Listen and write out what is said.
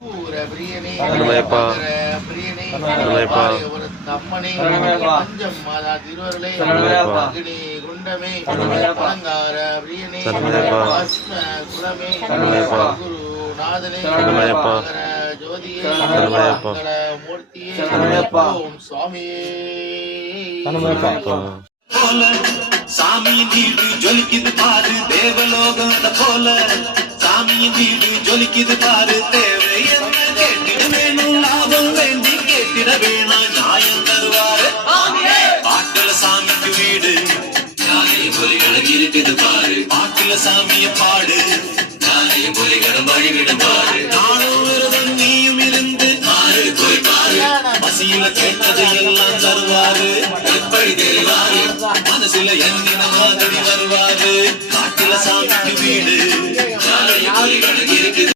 சரணமையப்பா சரணமையப்பா அம்மனே சரணமையப்பா பஞ்சம் மாதா திருவருளே சரணமையப்பா அக்னி குண்டமே சரணமையப்பா அலங்கார பிரியனே சரணமையப்பா பஸ்ம குலமே சரணமையப்பா குரு நாதனே சரணமையப்பா ஜோதியே சரணமையப்பா மூர்த்தியே சரணமையப்பா ஓம் சுவாமியே சரணமையப்பா சாமியின் வீடு ஜொலிக்குது பாரு தேவலோகம் போல சாமியின் வீடு ஜொலிக்குது பாரு தேவை என்ன கேட்டிட வேணும் லாபம் வேண்டி கேட்டிட வேணாம் நியாயம் தருவாரு பாட்டுல சாமிக்கு வீடு நாளைய பொலிகளை இருக்குது பாரு பாட்டுல சாமிய பாடு நாளைய பொலிகளை வழிவிடும் பாரு நானும் விரதம் நீயும் இருந்து ஆறு போய் பாரு பசியில கேட்டது எல்லாம் தருவாரு எப்படி தெரிவாரு மனசுல எண்ணி